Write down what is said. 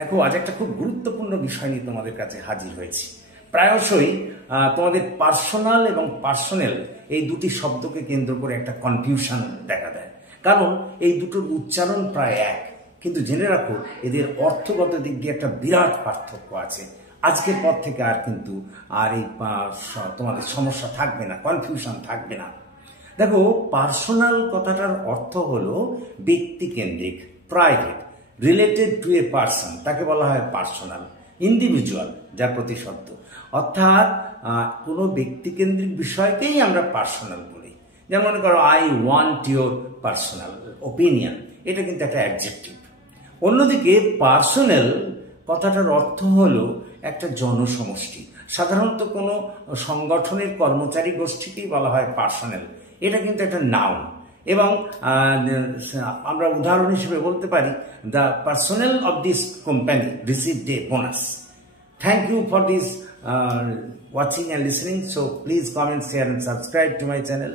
দেখো, আজ একটা খুব গুরুত্বপূর্ণ বিষয় নিয়ে তোমাদের কাছে হাজির হয়েছি। প্রায়শই তোমাদের পার্সোনাল এবং পার্সোনেল এই দুটি শব্দকে কেন্দ্র করে একটা কনফিউশন দেখা দেয়, কারণ এই দুটোর উচ্চারণ প্রায় এক, কিন্তু জেনে রাখো এদের অর্থগত দিক দিয়ে একটা বিরাট পার্থক্য আছে। আজকের পর থেকে আর কিন্তু এই তোমাদের সমস্যা থাকবে না, কনফিউশন থাকবে না। দেখো, পার্সোনাল কথাটার অর্থ হলো ব্যক্তিকেন্দ্রিক, private, related to a person, তাকে বলা হয় পার্সোনাল। ইন্ডিভিজুয়াল যার প্রতিশব্দ, অর্থাৎ কোনো ব্যক্তিকেন্দ্রিক বিষয়কেই আমরা পার্সোনাল বলি। যেমন মনে করো, I want your personal opinion, এটা কিন্তু একটা অ্যাডজেক্টিভ। অন্যদিকে পার্সোনাল কথাটার অর্থ হলো একটা জনসমষ্টি, সাধারণত কোনো সংগঠনের কর্মচারী গোষ্ঠীকেই বলা হয় পার্সোনাল। এটা কিন্তু একটা নাউন, এবং আমরা উদাহরণ হিসেবে বলতে পারি, the personal of this company received a bonus. Thank you for this watching and listening. So please comment, share and subscribe to my channel.